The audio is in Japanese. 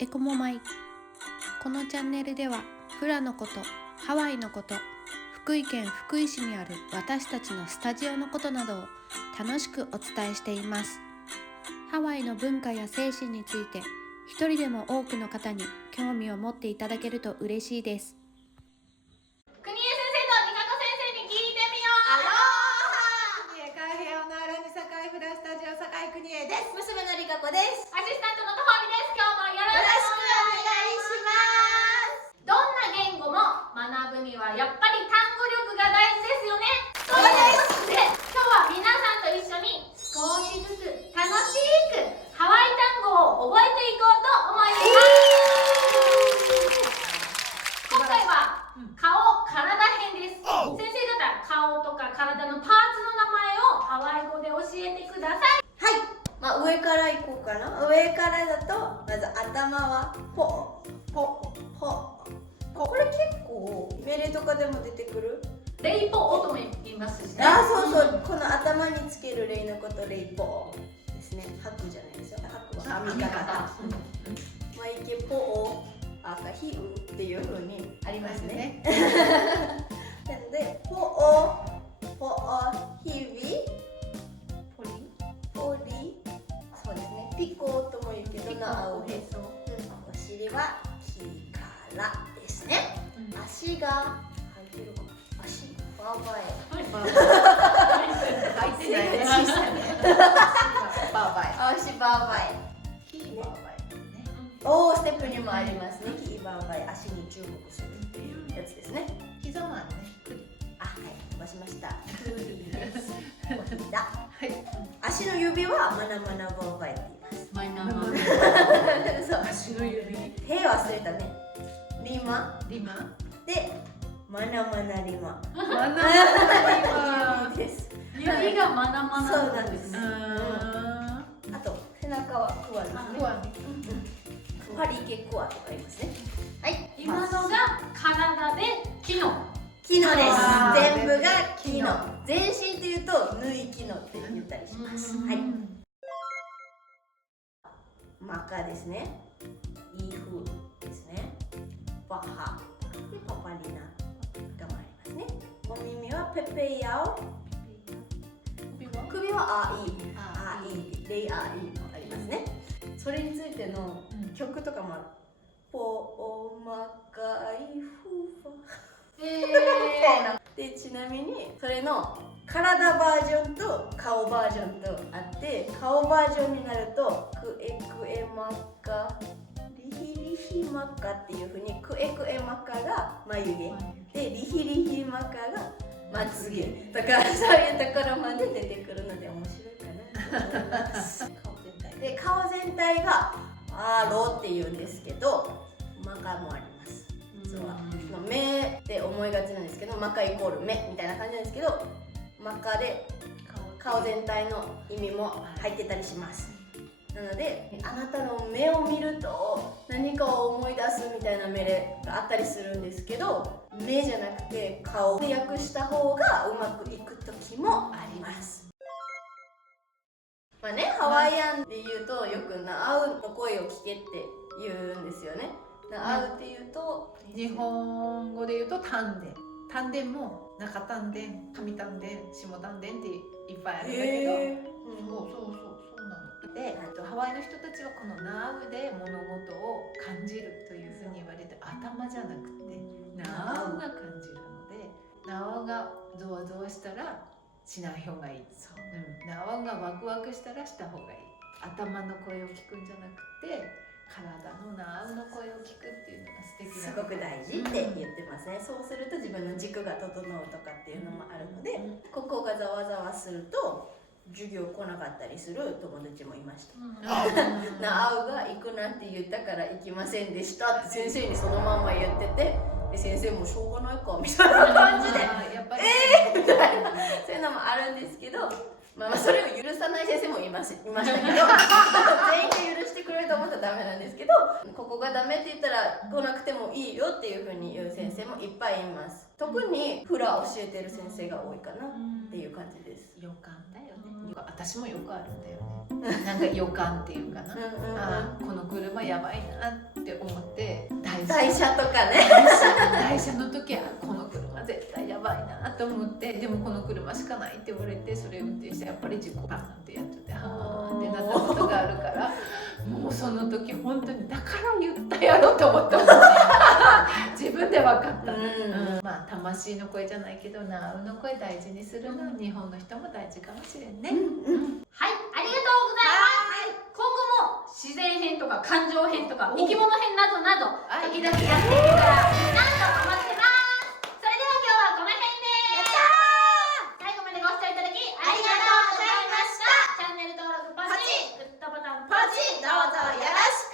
エコモマイ。このチャンネルではフラのこと、ハワイのこと、福井県福井市にある私たちのスタジオのことなどを楽しくお伝えしています。ハワイの文化や精神について一人でも多くの方に興味を持っていただけると嬉しいです。国枝先生と美香子先生に聞いてみよう。アローハ海平の荒に堺フラスタジオ堺国枝です。娘のりかこです。アシスタントのとほみです。今日もよろよろししくくお願いします。どんな言語も学ぶにはやっぱり単語力が大事ですよね。そうです。で、今日は皆さんと一緒に少しずつ楽しくハワイ単語を覚えていこうと思います。今回は顔、体編です。先生方、顔とか体のパーツの名前をハワイ語で教えてください。上から行こうかな。上からだとまず頭はポこれ結構命令とかでも出てくる。レイポオとも言いますしね。そうこの頭につけるレイのことレイポですね。吐くじゃないですよ。吐くは編み方。マイケポオ赤ヒウっていう風にありますね。なのでポオヒビポリそうですね。ピコとも言うけどなおへそ。お尻は木からですね。足が入ってるかも。足バーバエ。入ってないね。小さいね。バーバイ。足バーバエ。キーバーバイね。おーステップにもありますね。キーバーバエ、足に注目するっていうやつですね。膝もあるね。飛ばしました。クールです。お膝。はい。足の指はマナマナバーバエって言います。マイナーそう。足の指。手忘れたね。リマリマ。でマナマナリマ。マナマナ指です。指がマナマナそうなんです。ああと背中はクワですね。クワね。パリケクワとか言いますね。はい。今のが体で機能。機能です。あー全部が機能。全身っていうと縫い機能って言ったりします。はい。マカですね。イーフですね。バハ。でパパリナがもありますね。お耳はペペヤオ。首はアイ。アイ。レイアイもありますね。それについての曲とかもある。ポオマカイフーファ。でちなみにそれの体バージョンと顔バージョンとあって顔バージョンになるとクエクエマッカリヒリヒマッカっていうふうにクエクエマッカが眉毛でリヒリヒマッカがまつげとかそういうところまで出てくるので面白いかなと思いますで顔全体がアロっていうんですけどマカもあります実は目って思いがちなんですけどマカイコール目みたいな感じなんですけどマカで顔全体の意味も入ってたりしますなのであなたの目を見ると何かを思い出すみたいな命令があったりするんですけど目じゃなくて顔で訳した方がうまくいく時もありますまあねハワイアンで言うとよくナウの声を聞けって言うんですよねナウっていうと日本語で言うと丹田。丹田も中丹田、上丹田、下丹田っていっぱいあるんだけど。そうなの。で、ハワイの人たちはこのナウで物事を感じるというふうに言われて頭じゃなくてナウが感じるのでナウがゾワゾワしたらしない方がいい。ナウがワクワクしたらした方がいい。頭の声を聞くんじゃなくて体のナウの声を聞くっていうのが素敵なすごく大事って言ってますね、そうすると自分の軸が整うとかっていうのもあるので、ここがざわざわすると授業来なかったりする友達もいました、ナウが行くなって言ったから行きませんでしたって先生にそのまま言っててで先生もしょうがないかみたいな感じでやっぱりみたいなそういうのもあるんですけどまあそれを許さない先生もいましたけど全員で許してくれると思ったらダメなんですけどここがダメって言ったら来なくてもいいよっていうふうに言う先生もいっぱいいます特にフラ教えてる先生が多いかなっていう感じです予感だよね。私もよくあるんだよね。なんか予感っていうかな、うんあこの車やばいなって思って台車とかね。台車の時はこの車絶対やばいなと思って、でもこの車しかないって言われてそれ運転してやっぱり事故かなってやっちゃってはーってなったことがあるから、もうその時本当にだから言ったやろと思ったもんね自分で分かった、まあ魂の声じゃないけどナウの声大事にするのは日本の人も大事かもしれんね、はい、ありがとうございます。今後も自然編とか感情編とか生き物編などなど時々やっていけたらいいなと思ってます。それでは今日はこの辺で最後までご視聴いただきありがとうございました。チャンネル登録ポチ、グッドボタンポチ、どうぞよろしく